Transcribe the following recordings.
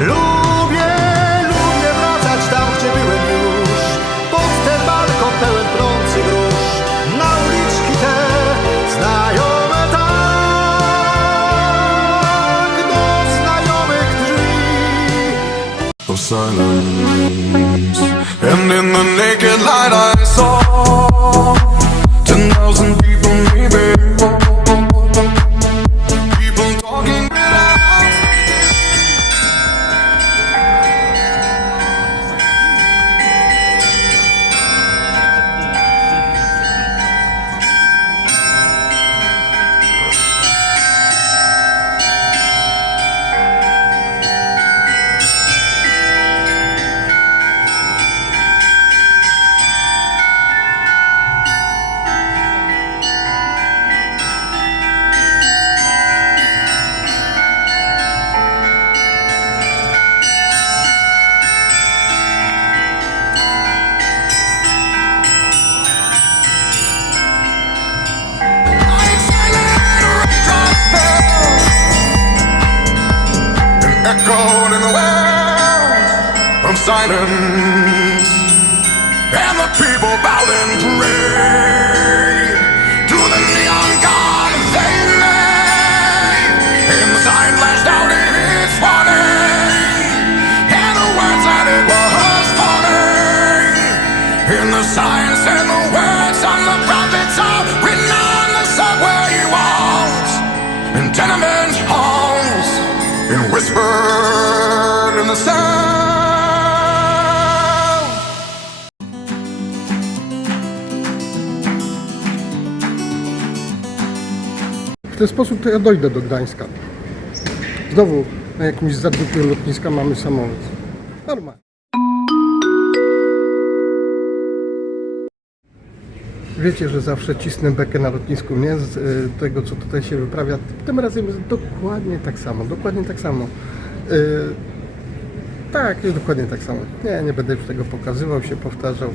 Lubię wracać tam, gdzie byłem już, pod ten balkon pełen trących róż, na uliczki te znajome tak, do znajomych drzwi. Of silence, and in the naked light I saw 10,000 people, maybe people talking without echoed in the wells of silence, and the people bowed and prayed to the neon god they made, and the sign flashed out its warning, and the words that it was falling, and the sign said the words on the prophets are written on the subway walls and tenement halls, and whispered in the sound. W ten sposób to ja dojdę do Gdańska. Znowu na jakimś zadupie lotniska mamy samolot. Normalnie. Wiecie, że zawsze cisnę bekę na lotnisku, nie? Z tego, co tutaj się wyprawia. Tym razem jest dokładnie tak samo. Dokładnie tak samo. Tak, jest dokładnie tak samo. Nie będę już tego pokazywał, się powtarzał.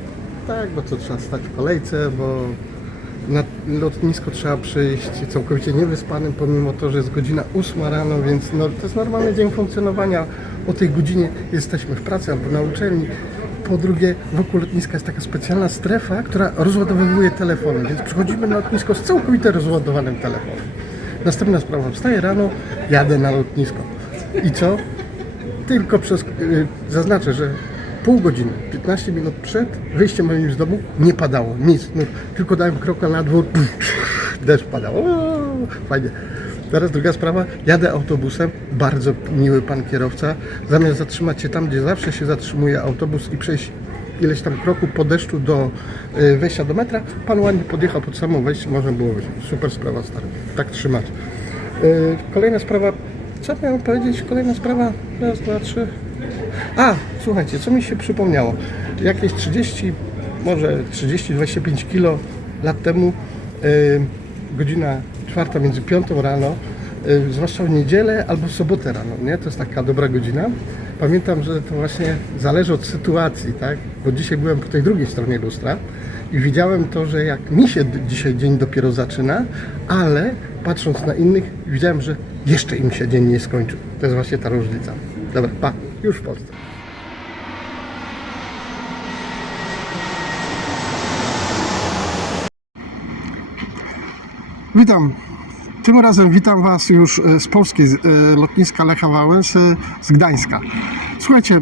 Tak, bo to trzeba stać w kolejce, bo na lotnisko trzeba przyjść całkowicie niewyspanym, pomimo to, że jest godzina 8 rano, więc no, to jest normalny dzień funkcjonowania. O tej godzinie jesteśmy w pracy albo na uczelni. Po drugie, wokół lotniska jest taka specjalna strefa, która rozładowuje telefony, więc przychodzimy na lotnisko z całkowicie rozładowanym telefonem. Następna sprawa, wstaję rano, jadę na lotnisko. I co? Tylko zaznaczę, że pół godziny, 15 minut przed wyjściem moim z domu nie padało, nic. No, tylko dałem kroka na dwór, deszcz padał. Fajnie. Teraz druga sprawa, jadę autobusem, bardzo miły pan kierowca, zamiast zatrzymać się tam, gdzie zawsze się zatrzymuje autobus i przejść ileś tam kroków po deszczu do wejścia do metra, pan ładnie podjechał pod samo wejście, można było wyjść. Super sprawa, stary, tak trzymać. Kolejna sprawa, co miałem powiedzieć? Kolejna sprawa, raz, dwa, trzy. A, słuchajcie, co mi się przypomniało, jakieś 30, może 30-25 kilo lat temu, godzina 4 między 5 rano, zwłaszcza w niedzielę albo w sobotę rano, nie? To jest taka dobra godzina. Pamiętam, że to właśnie zależy od sytuacji, tak? Bo dzisiaj byłem po tej drugiej stronie lustra i widziałem to, że jak mi się dzisiaj dzień dopiero zaczyna, ale patrząc na innych, widziałem, że jeszcze im się dzień nie skończył. To jest właśnie ta różnica. Dobra, pa, już w Polsce. Witam. Tym razem witam Was już z polskiej lotniska Lecha Wałęsy, z Gdańska. Słuchajcie,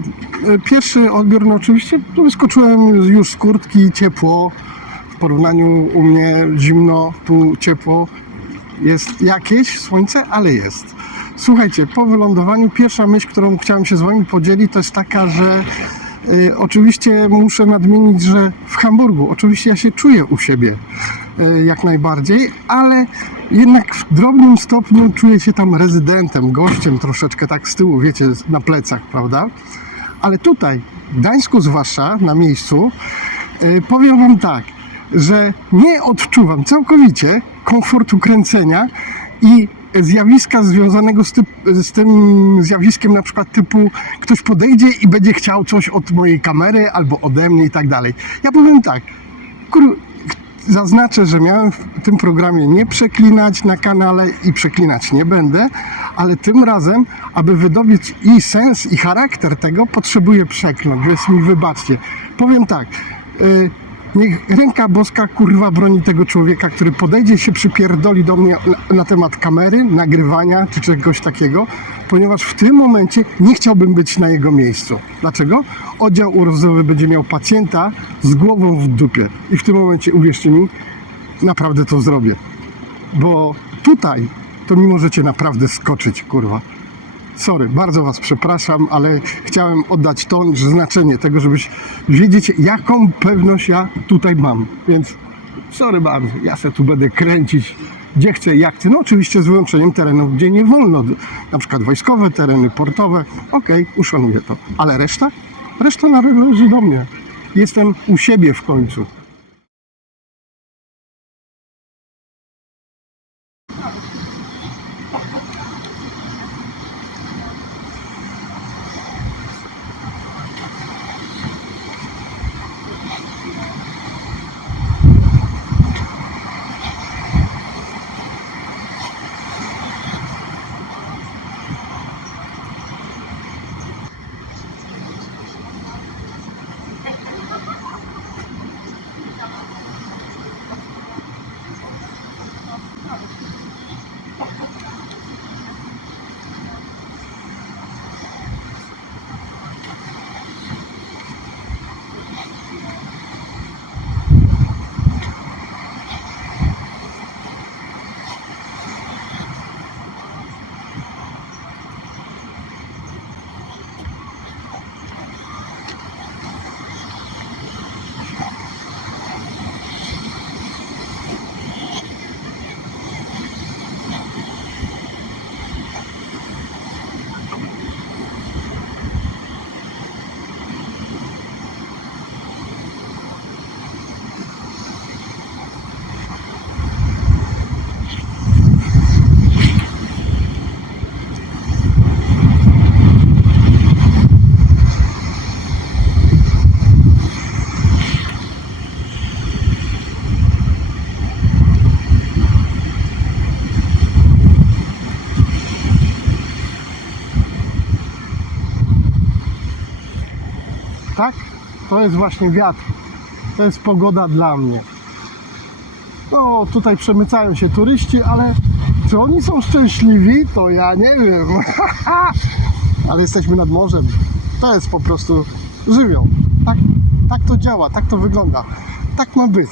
pierwszy odbiór, no oczywiście wyskoczyłem już z kurtki, ciepło. W porównaniu u mnie zimno, tu ciepło. Jest jakieś słońce, ale jest. Słuchajcie, po wylądowaniu pierwsza myśl, którą chciałem się z Wami podzielić, to jest taka, że oczywiście muszę nadmienić, że w Hamburgu oczywiście ja się czuję u siebie jak najbardziej, ale jednak w drobnym stopniu czuję się tam rezydentem, gościem troszeczkę tak z tyłu, wiecie, na plecach, prawda? Ale tutaj, w Gdańsku zwłaszcza, na miejscu, powiem Wam tak, że nie odczuwam całkowicie komfortu kręcenia i zjawiska związanego z tym zjawiskiem, na przykład typu ktoś podejdzie i będzie chciał coś od mojej kamery albo ode mnie i tak dalej. Ja powiem tak, Zaznaczę, że miałem w tym programie nie przeklinać na kanale i przeklinać nie będę, ale tym razem, aby wydobyć i sens, i charakter tego, potrzebuję przekląć, więc mi wybaczcie. Powiem tak, niech ręka boska kurwa broni tego człowieka, który podejdzie się przypierdoli do mnie na temat kamery, nagrywania czy czegoś takiego, ponieważ w tym momencie nie chciałbym być na jego miejscu. Dlaczego? Oddział urozowy będzie miał pacjenta z głową w dupie i w tym momencie, uwierzcie mi, naprawdę to zrobię. Bo tutaj to mi możecie naprawdę skoczyć, kurwa. Sorry, bardzo was przepraszam, ale chciałem oddać to znaczenie tego, żebyś wiedzieć, jaką pewność ja tutaj mam. Więc sorry bardzo, ja se tu będę kręcić gdzie chcę, jak chcę. No oczywiście z wyłączeniem terenów, gdzie nie wolno. Na przykład wojskowe, tereny portowe. Okej, uszanuję to. Ale reszta? Reszta należy do mnie. Jestem u siebie w końcu. Tak? To jest właśnie wiatr. To jest pogoda dla mnie. No, tutaj przemycają się turyści, ale czy oni są szczęśliwi, to ja nie wiem. Ale jesteśmy nad morzem. To jest po prostu żywioł. Tak to działa, tak to wygląda. Tak ma być.